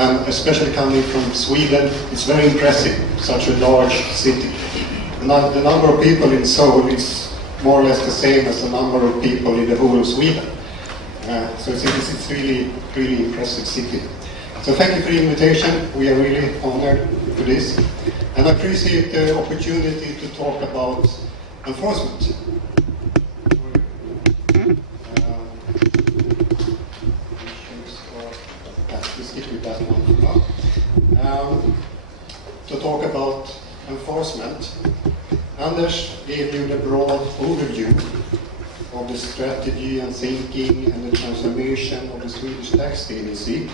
and especially coming from Sweden, it's very impressive, such a large city. The number of people in Seoul is more or less the same as the number of people in the whole of Sweden. So it's really, really impressive city. So thank you for the invitation. We are really honored for this. And I appreciate the opportunity to talk about enforcement. To talk about enforcement. Anders gave you the broad overview of the strategy and thinking and the transformation of the Swedish tax agency,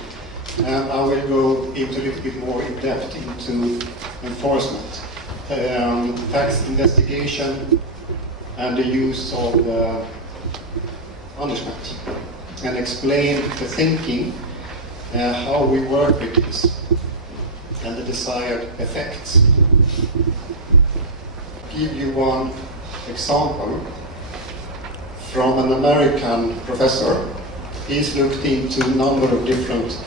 and I will go into a little bit more in depth into enforcement, tax investigation, and the use of punishment, and explain the thinking, how we work with this, and the desired effects. Give you one example from an American professor. He's looked into a number of different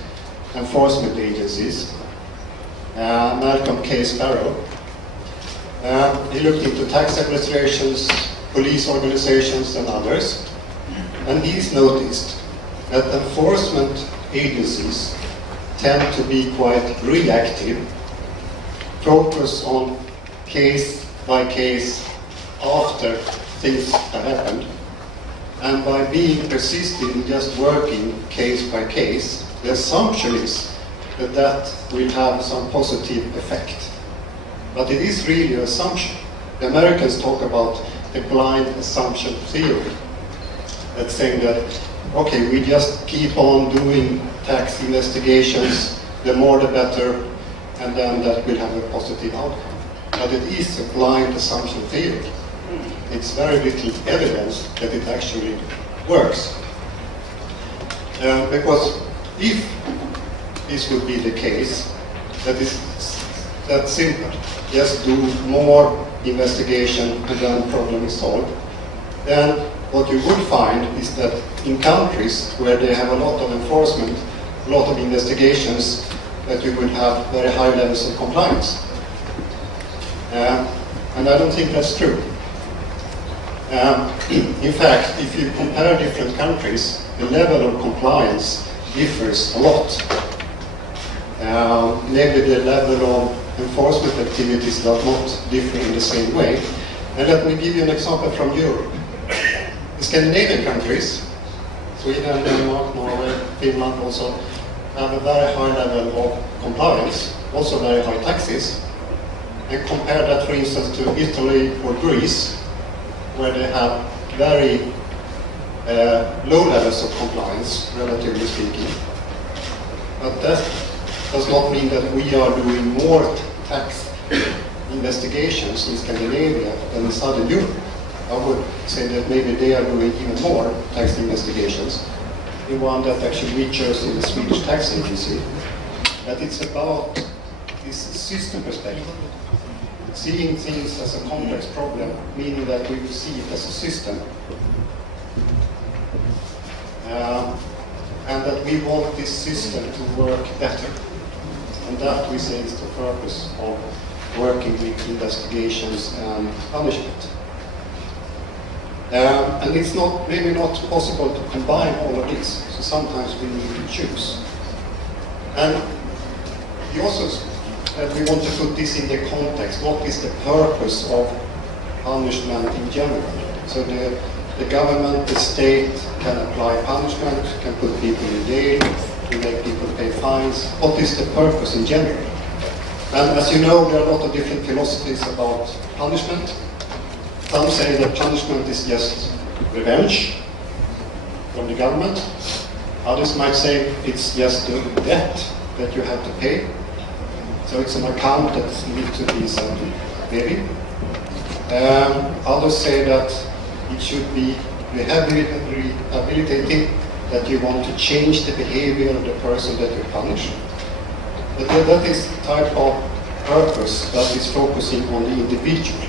enforcement agencies. Malcolm K. Sparrow. He looked into tax administrations, police organizations, and others. And he's noticed that enforcement agencies tend to be quite reactive, focus on case by case after things have happened, and by being persistent in just working case by case, the assumption is that that will have some positive effect. But it is really an assumption. The Americans talk about the blind assumption theory. That's saying that, okay, we just keep on doing tax investigations, the more the better, and then that will have a positive outcome. But it is a blind assumption theory. It's very little evidence that it actually works. Because if this would be the case, that is that simple, just do more investigation and then the problem is solved, then what you would find is that in countries where they have a lot of enforcement, a lot of investigations, that you would have very high levels of compliance. And I don't think that's true. In fact, if you compare different countries, the level of compliance differs a lot. Maybe the level of enforcement activities does not differ in the same way. And let me give you an example from Europe. The Scandinavian countries, Sweden, Denmark, Norway, Finland also, have a very high level of compliance, also very high taxes. And compare that, for instance, to Italy or Greece, where they have very low levels of compliance, relatively speaking. But that does not mean that we are doing more tax investigations in Scandinavia than in Southern Europe. I would say that maybe they are doing even more tax investigations. The one that actually reaches in the Swedish tax agency. But it's about this system perspective. Seeing things as a complex problem, meaning that we will see it as a system. And that we want this system to work better. And that, we say, is the purpose of working with investigations and punishment. And it's maybe not possible to combine all of this, so sometimes we need to choose. And we also we want to put this in the context. What is the purpose of punishment in general? So the government, the state can apply punishment, can put people in jail, can make people pay fines. What is the purpose in general? And as you know, there are a lot of different philosophies about punishment. Some say that punishment is just revenge from the government. Others might say it's just the debt that you have to pay. So it's an account that needs to be settled, maybe. Others say that it should be rehabilitating, that you want to change the behavior of the person that you punish. But that is the type of purpose that is focusing on the individual.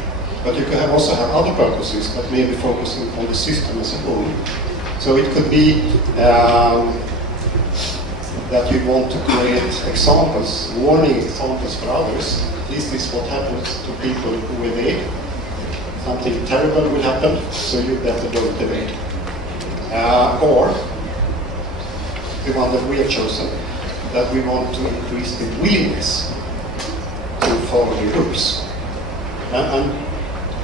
But you can also have other purposes that may be focusing on the system as a whole. So it could be that you want to create examples, warning examples for others. This is what happens to people who evade. Something terrible will happen, so you better don't evade. Or the one that we have chosen, that we want to increase the willingness to follow the rules. And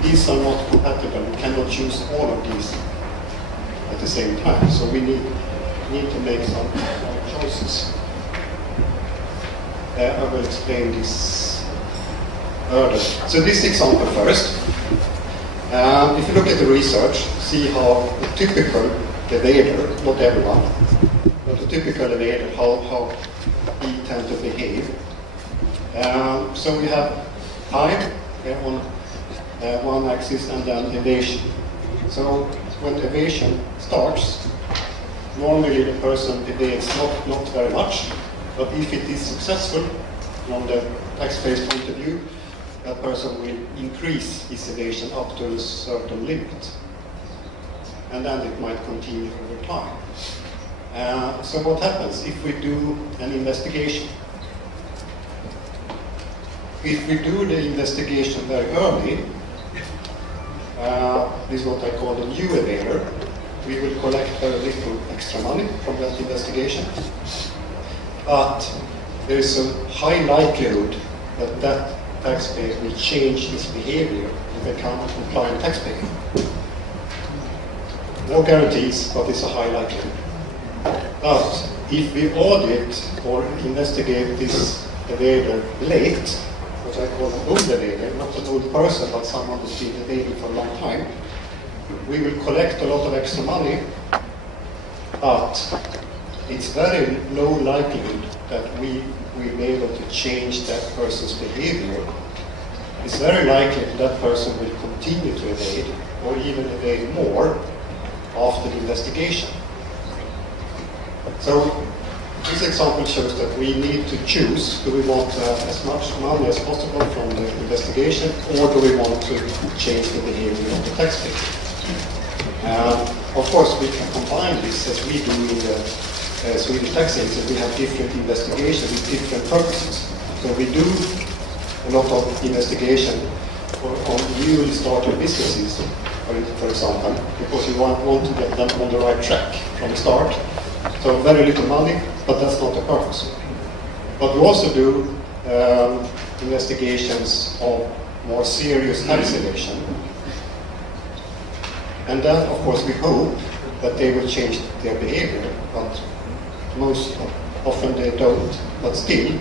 these are not compatible. We cannot choose all of these at the same time. So we need to make some choices. I will explain this further. So this example first. If you look at the research, see how a typical evader, not everyone, but a typical evader, how he tend to behave. So we have time on one axis and then evasion. So when evasion starts, normally the person evades not very much, but if it is successful from the taxpayer's point of view, that person will increase his evasion up to a certain limit. And then it might continue over time. So what happens if we do an investigation? If we do the investigation very early, this is what I call the new evader, we will collect very little extra money from that investigation. But there is a high likelihood that that taxpayer will change his behavior and become a compliant taxpayer. No guarantees, but it's a high likelihood. But if we audit or investigate this evader late, what I call an old evader, not an old person, but someone who's been evading for a long time, we will collect a lot of extra money, but it's very low likelihood that we will be able to change that person's behavior. It's very likely that person will continue to evade, or even evade more, after the investigation. So this example shows that we need to choose, do we want as much money as possible from the investigation, or do we want to change the behavior of the taxpayer? Of course, we can combine this as we do in the Swedish tax agency. We have different investigations with different purposes. So we do a lot of investigation on newly started businesses, for example, because we want to get them on the right track from the start. So very little money, but that's not the purpose. But we also do investigations of more serious tax evasion. And then, of course, we hope that they will change their behavior, but most often they don't. But still,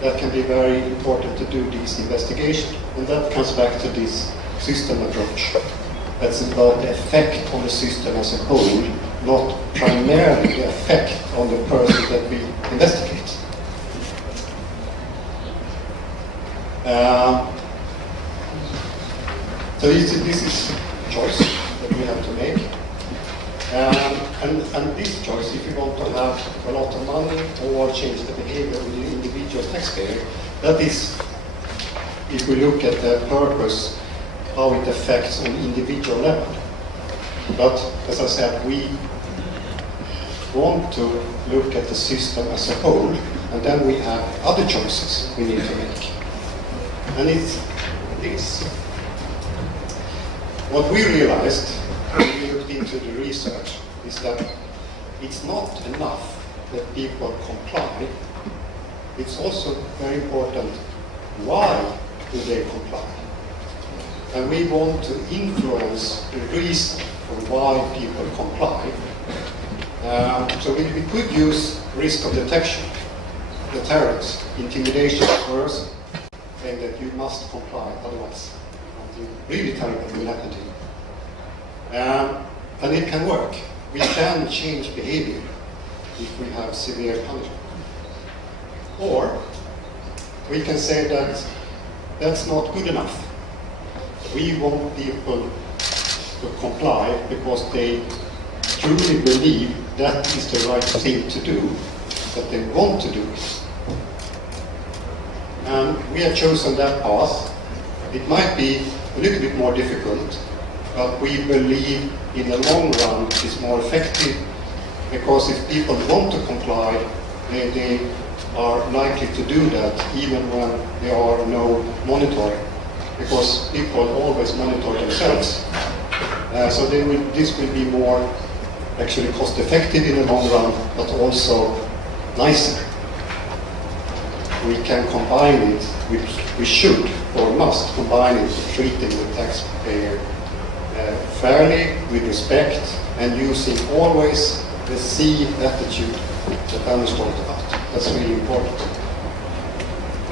that can be very important to do this investigation. And that comes back to this system approach. That's about the effect on the system as a whole, not primarily the effect on the person that we investigate. So this is a choice that we have to make. And this choice, if you want to have a lot of money or change the behavior of the individual taxpayer, that is, if we look at the purpose, how it affects on individual level. But as I said, we want to look at the system as a whole, and then we have other choices we need to make. And it's this. What we realized when we looked into the research is that it's not enough that people comply. It's also very important, why do they comply? And we want to influence the reason for why people comply. So we could use risk of detection, deterrence, intimidation first, saying that you must comply, otherwise something really terrible will happen to you. And it can work. We can change behavior if we have severe punishment. Or we can say that that's not good enough. We want people to comply because they truly believe that is the right thing to do, that they want to do it. And we have chosen that path. It might be a little bit more difficult, but we believe in the long run it's more effective, because if people want to comply, they are likely to do that even when there are no monitoring, because people always monitor themselves. So this will be more actually cost effective in the long run, but also nicer. We can combine it, we should or must combine it with treating the taxpayer fairly, with respect, and using always the C attitude that Anders talked about. That's really important.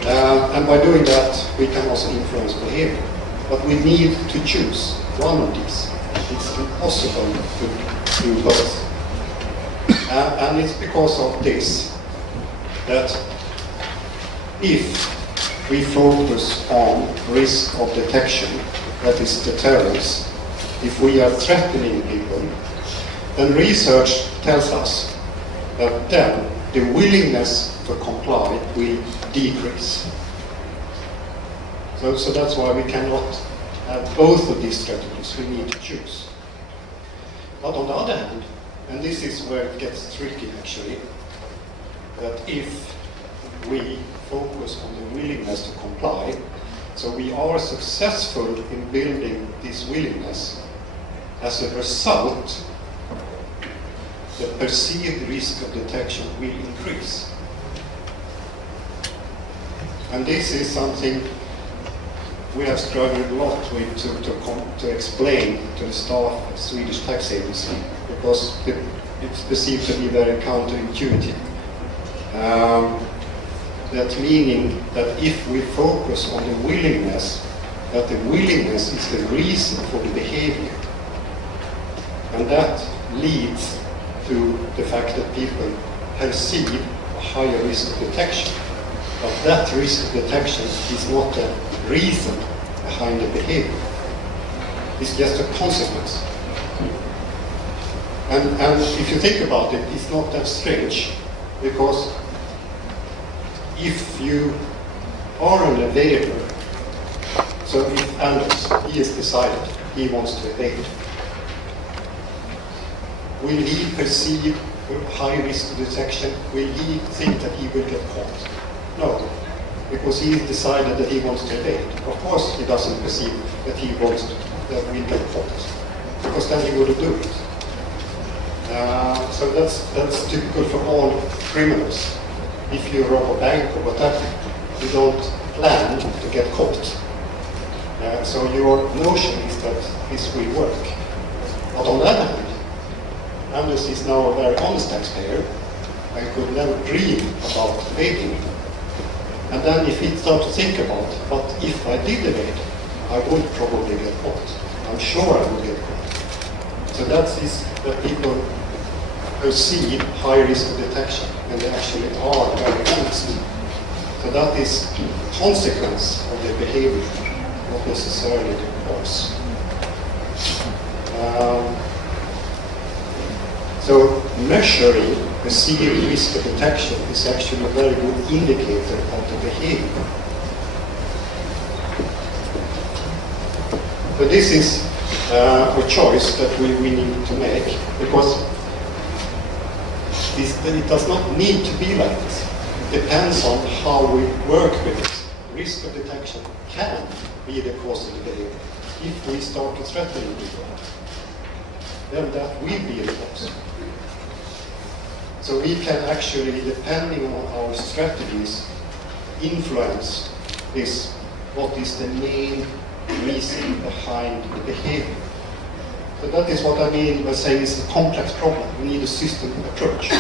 And by doing that, we can also influence behavior. But we need to choose one of these. It's impossible to do both. And it's because of this that if we focus on risk of detection, that is deterrence, if we are threatening people, then research tells us that then the willingness to comply will decrease. So that's why we cannot have both of these strategies. We need to choose. But on the other hand, and this is where it gets tricky actually, that if we focus on the willingness to comply, so we are successful in building this willingness, as a result, the perceived risk of detection will increase. And this is something we have struggled a lot with to explain to the staff of the Swedish tax agency, because it's perceived to be very counterintuitive. That meaning that if we focus on the willingness, that the willingness is the reason for the behavior. And that leads to the fact that people perceive a higher risk of detection. But that risk of detection is not the reason behind the behavior. It's just a consequence. And if you think about it, it's not that strange, because if you are an evader, so if Anders, he has decided he wants to evade, will he perceive a high risk of detection? Will he think that he will get caught? No, because he decided that he wants to evade. Of course he doesn't perceive that he wants to, that will get caught, because then he would do it. So that's typical for all criminals. If you rob a bank or whatever, you don't plan to get caught. So your notion is that this will work. But on the other hand, Anders is now a very honest taxpayer. I could never dream about evading. And then if he starts to think about, but if I did evade, I would probably get caught. I'm sure I would get caught. So that is that people perceive high risk of detection, and they actually are very honest. So that is a consequence of their behavior, not necessarily the cause. So measuring perceived risk of detection is actually a very good indicator of the behavior. So this is a choice that we need to make, because it does not need to be like this. It depends on how we work with it. Risk of detection can be the cause of the behavior. If we start to threaten people, then that will be the cause. So we can actually, depending on our strategies, influence this, what is the main reason behind the behavior. So that is what I mean by saying it's a complex problem. We need a system approach.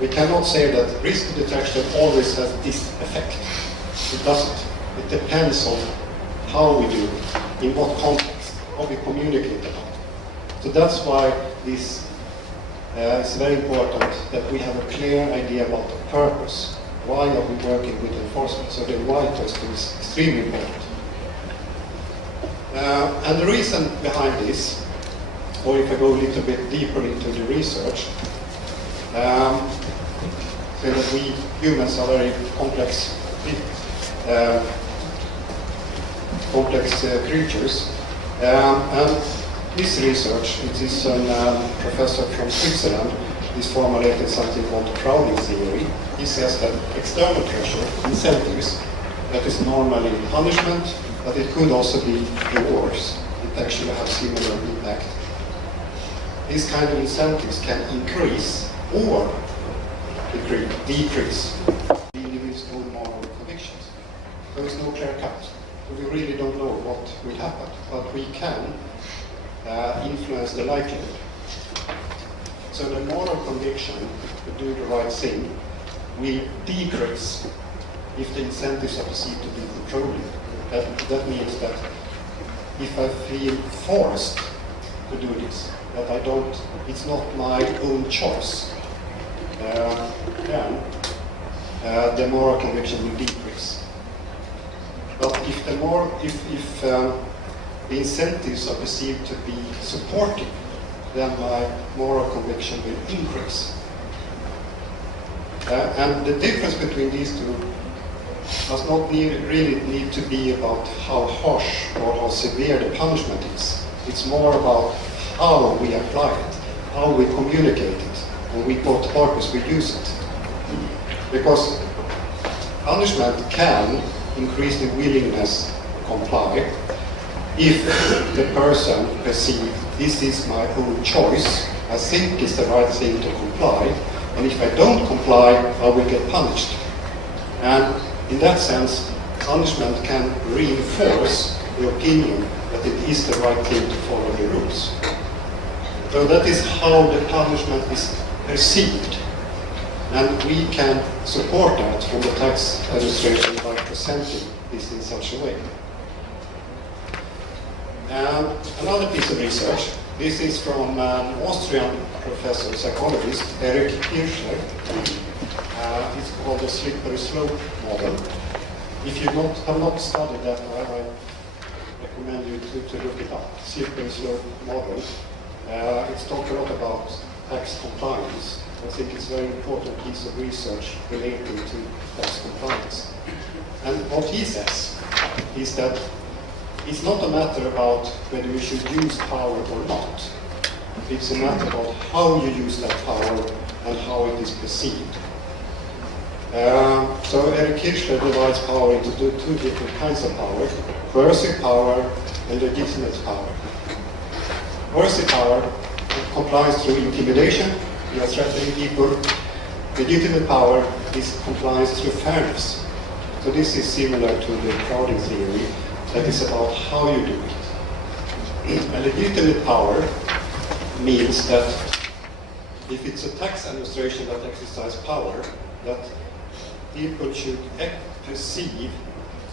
We cannot say that risk of detection always has this effect. It doesn't. It depends on how we do it, in what context, how we communicate about it. So that's why this it's very important that we have a clear idea about the purpose. Why are we working with enforcement? So the why question is extremely important. And the reason behind this, or if I go a little bit deeper into the research, so that we humans are very complex creatures. And this research, it is a professor from Switzerland, is formulated something called crowding theory. He says that external pressure, incentives, that is normally punishment, but it could also be rewards. It actually has similar impact. These kind of incentives can increase or decrease the individual's own moral convictions. There is no clear cut. We really don't know what will happen, but we can influence the likelihood. So the moral conviction to do the right thing will decrease if the incentives are perceived to be controlling. That means that if I feel forced to do this, that I don't, it's not my own choice, then the moral conviction will decrease. But if the incentives are perceived to be supportive, then my moral conviction will increase. And the difference between these two does not really need to be about how harsh or how severe the punishment is. It's more about how we apply it, how we communicate it, and with what purpose we use it. Because punishment can increase the willingness to comply if the person perceives this is my own choice, I think it's the right thing to comply, and if I don't comply, I will get punished. And in that sense, punishment can reinforce the opinion that it is the right thing to follow the rules. So that is how the punishment is perceived. And we can support that from the tax administration by presenting this in such a way. Another piece of research, this is from an Austrian professor, psychologist, Erich Kirchner. It's called the slippery slope model. If you have not studied that, I recommend you to look it up. Slippery slope model. It's talked a lot about tax compliance. I think it's a very important piece of research relating to tax compliance. And what he says is that it's not a matter about whether you should use power or not. It's a matter about how you use that power and how it is perceived. So Erich Kirchner divides power into two different kinds of power: coercive power and legitimate power. Coercive power complies through intimidation. You are threatening people. Legitimate power is compliance through fairness. So this is similar to the crowding theory. That is about how you do it. A legitimate power means that if it's a tax administration that exercises power, that people should perceive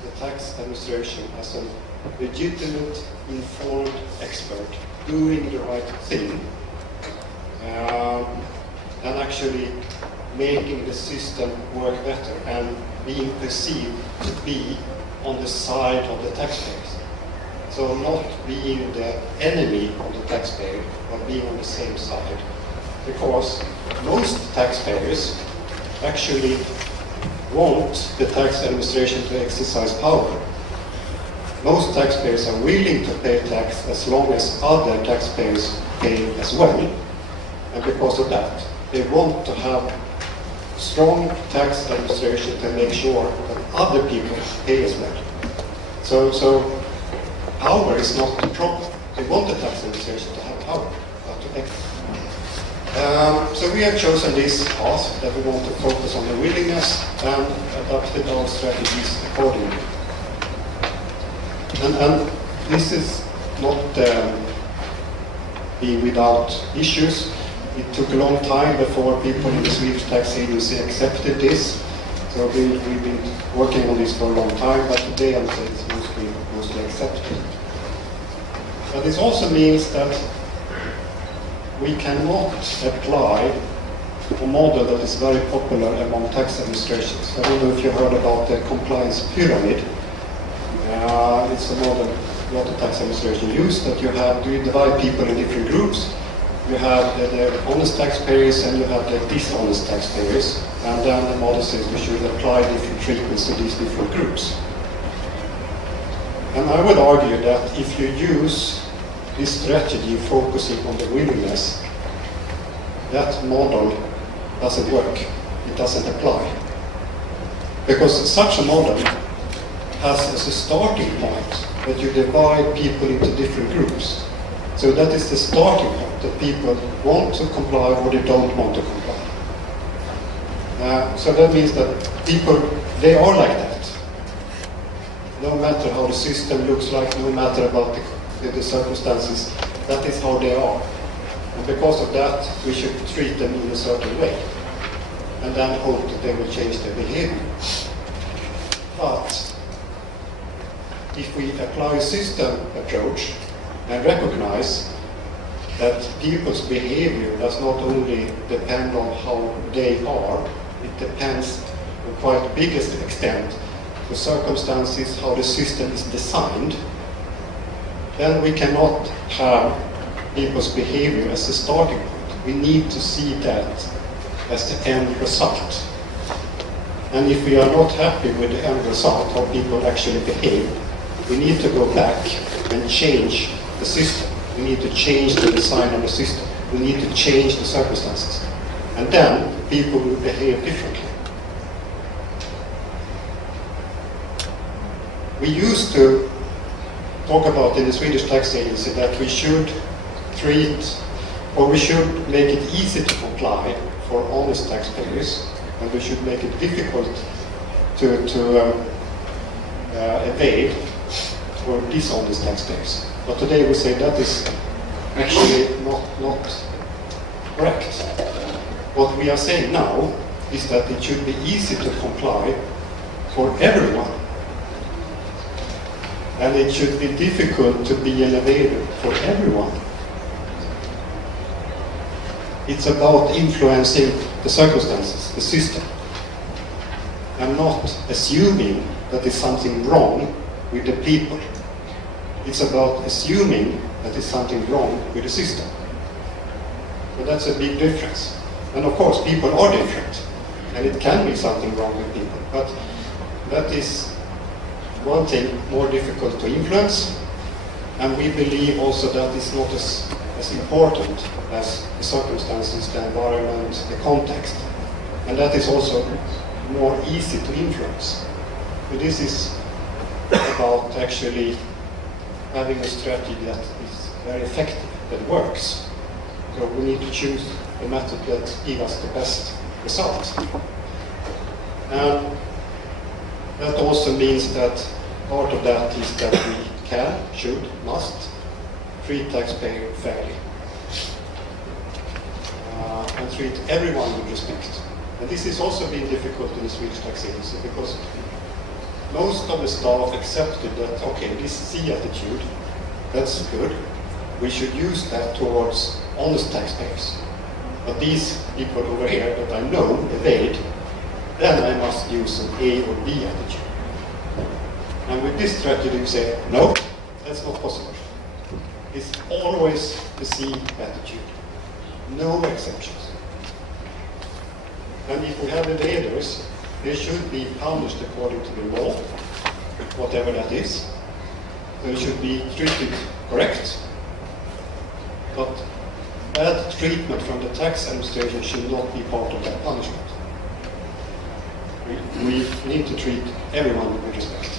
the tax administration as a legitimate, informed expert doing the right thing and actually making the system work better and being perceived to be on the side of the taxpayers. So not being the enemy of the taxpayer, but being on the same side. Because most taxpayers actually want the tax administration to exercise power. Most taxpayers are willing to pay tax as long as other taxpayers pay as well. And because of that, they want to have strong tax administration to make sure that other people pay as well. So power is not the problem. They want the tax administration to have power, but to act. So we have chosen this path that we want to focus on the willingness and adapted our strategies accordingly. And this is not being without issues. It took a long time before people in the Swedish tax agency accepted this. So we've been working on this for a long time, but today I would say it's mostly accepted. But this also means that we cannot apply a model that is very popular among tax administrations. I don't know if you heard about the compliance pyramid. It's a model a lot of tax administrations use, that you divide people in different groups. You have the honest taxpayers and you have the dishonest taxpayers. And then the model says we should apply different treatments to these different groups. And I would argue that if you use this strategy focusing on the willingness, that model doesn't work, it doesn't apply. Because such a model has as a starting point that you divide people into different groups. So that is the starting point, that people want to comply or they don't want to comply. So that means that people, they are like that. No matter how the system looks like, no matter about the circumstances, that is how they are. And because of that, we should treat them in a certain way. And then hope that they will change their behavior. But if we apply a system approach and recognize that people's behavior does not only depend on how they are, it depends to quite the biggest extent the circumstances, how the system is designed, then we cannot have people's behavior as a starting point. We need to see that as the end result. And if we are not happy with the end result, how people actually behave, we need to go back and change the system. We need to change the design of the system. We need to change the circumstances. And then people will behave differently. We used to talk about in the Swedish tax agency that we should treat, or we should make it easy to comply for honest taxpayers, and we should make it difficult to evade for dishonest taxpayers. But today we say that is actually not correct. What we are saying now is that it should be easy to comply for everyone. And it should be difficult to be an evader for everyone. It's about influencing the circumstances, the system, and not assuming that there's something wrong with the people. It's about assuming that there's something wrong with the system. So that's a big difference. And of course, people are different, and it can be something wrong with people, but that is one thing more difficult to influence, and we believe also that is not as important as the circumstances, the environment, the context, and that is also more easy to influence. So this is about actually having a strategy that is very effective, that works. So we need to choose the method that gives us the best results. And that also means that part of that is that we can, should, must treat taxpayer fairly. And treat everyone with respect. And this has also been difficult in the Swedish tax agency because most of the staff accepted that, okay, this C attitude, that's good. We should use that towards honest taxpayers. But these people over here that I know evade, then I must use an A or B attitude. And with this strategy we say, no, that's not possible. It's always the C attitude. No exceptions. And if we have evaders, they should be punished according to the law, whatever that is. They should be treated correct. But bad treatment from the tax administration should not be part of that punishment. We need to treat everyone with respect.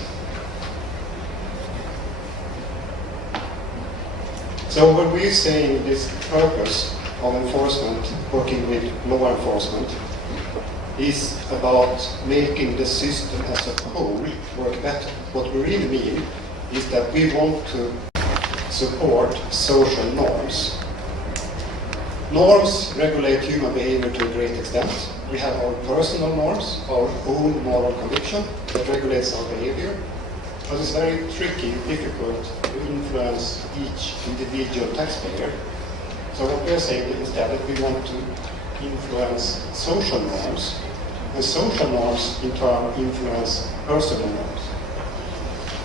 So when we're saying this purpose of enforcement, working with law enforcement, is about making the system as a whole work better. What we really mean is that we want to support social norms. Norms regulate human behavior to a great extent. We have our personal norms, our own moral conviction that regulates our behavior. But it's very tricky, difficult to influence each individual taxpayer. So what we're saying instead is that we want to influence social norms, and social norms in turn influence personal norms.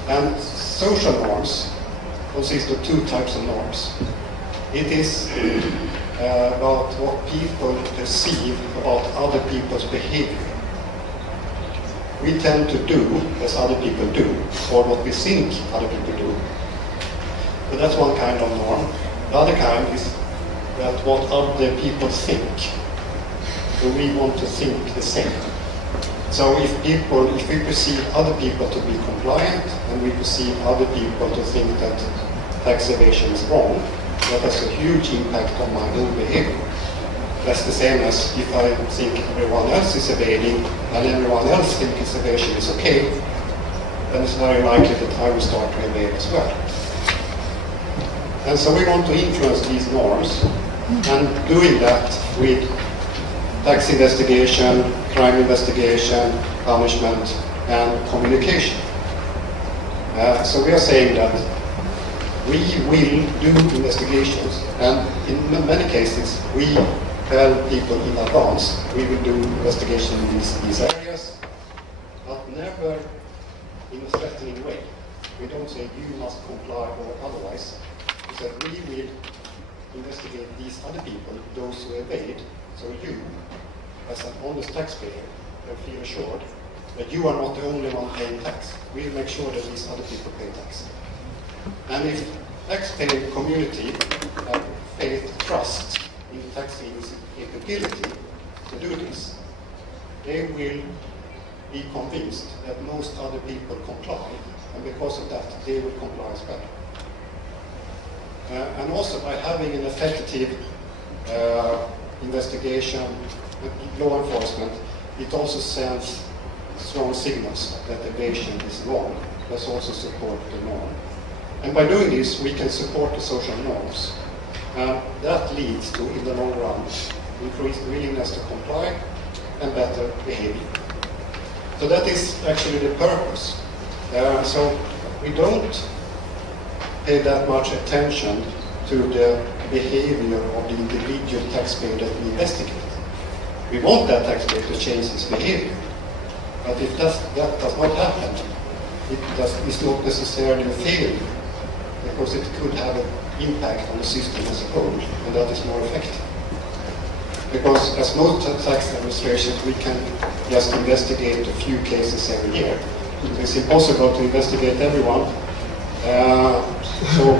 And social norms consist of two types of norms. It is about what people perceive about other people's behavior. We tend to do as other people do, or what we think other people do. So that's one kind of norm. The other kind is that what other people think, so we want to think the same. So if we perceive other people to be compliant, and we perceive other people to think that tax evasion is wrong, that has a huge impact on my own behavior. That's the same as if I think everyone else is evading and everyone else thinks evasion is okay, then it's very likely that I will start to evade as well. And so we want to influence these norms, and doing that with tax investigation, crime investigation, punishment, and communication. So we are saying that we will do investigations, and in many cases we tell people in advance we will do investigation in these areas, but never in a threatening way. We don't say you must comply or otherwise. We say we will investigate these other people, those who evade, so you, as an honest taxpayer, can feel assured that you are not the only one paying tax. We will make sure that these other people pay tax. And if taxpaying community have faith, trust in the taxpayers' capability to do this, they will be convinced that most other people comply, and because of that, they will comply as well. And also by having an effective investigation, law enforcement, it also sends strong signals that evasion is wrong. Let's also support the norm. And by doing this, we can support the social norms. And that leads to, in the long run, increased willingness to comply and better behavior. So that is actually the purpose. So we don't pay that much attention to the behavior of the individual taxpayer that we investigate. We want that taxpayer to change his behavior. But if that does not happen, it's not necessarily a failure, because it could have an impact on the system as a whole, and that is more effective. Because as most tax administrations, we can just investigate a few cases every year. It's impossible to investigate everyone, so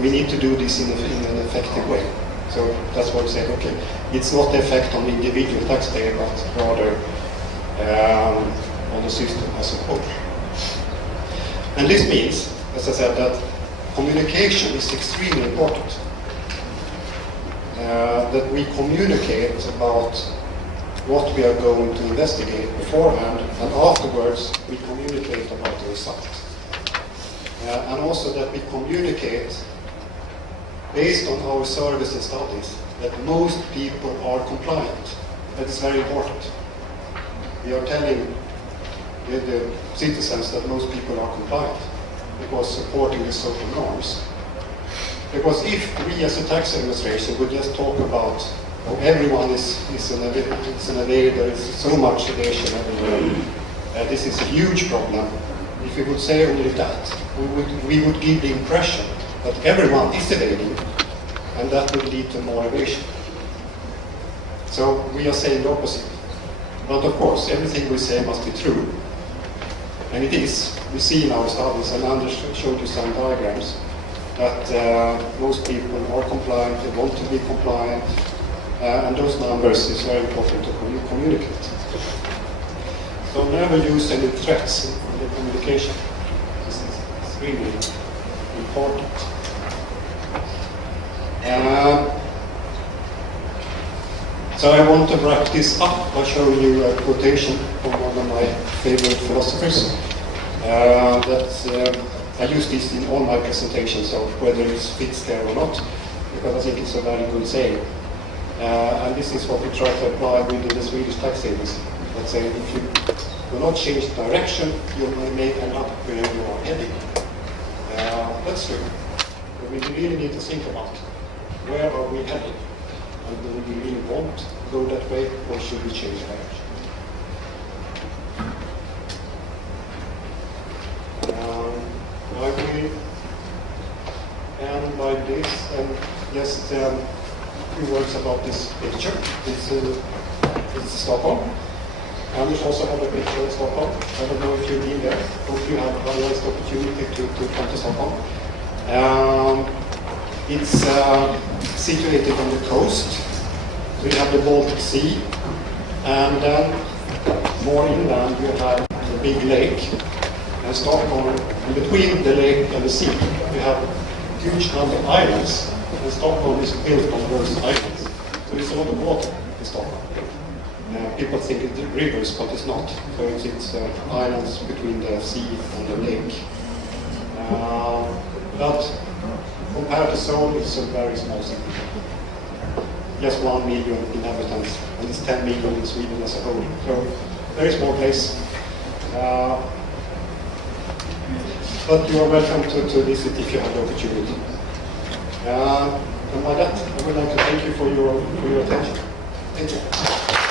we need to do this in an effective way. So that's why we say, okay, it's not the effect on the individual taxpayer, but rather on the system as a whole. And this means, as I said, that communication is extremely important. That we communicate about what we are going to investigate beforehand, and afterwards we communicate about the result. And also that we communicate based on our surveys and studies that most people are compliant. That is very important. We are telling the citizens that most people are compliant, because supporting the social norms. Because if we as a tax administration would just talk about how everyone is an evader, there is so much evasion everywhere, this is a huge problem. If we would say only that, we would give the impression that everyone is evading, and that would lead to more evasion. So we are saying the opposite. But of course, everything we say must be true. And it is. We see in our studies, and Anders showed you some diagrams, that most people are compliant, they want to be compliant, and those numbers is very important to communicate. So never use any threats in the communication. This is extremely important. So I want to wrap this up by showing you a quotation from one of my favorite philosophers. I use this in all my presentations, so whether it fits there or not, because I think it's a very good saying. And this is what we try to apply within the Swedish tax agency. Let's say if you do not change direction, you may end up where you are heading. That's true. But we really need to think about where are we heading, and do we really want to go that way, or should we change direction? I will end by this, and just a few words about this picture. This is Stockholm. And we also have a picture of Stockholm. I don't know if you've been there, or if you have otherwise the opportunity to come to Stockholm. It's situated on the coast. So you have the Baltic Sea, and then more inland you have the big lake. And Stockholm, and between the lake and the sea, you have a huge number of islands, and Stockholm is built on those islands. So it's a lot of water in Stockholm. People think it's rivers, but it's not. So it's islands between the sea and the lake. But compared to Seoul, it's a very small city. Just 1 million inhabitants, and it's 10 million in Sweden as a whole. So very small place. But you are welcome to visit if you have the opportunity. And by that, I would like to thank you for your attention. Thank you.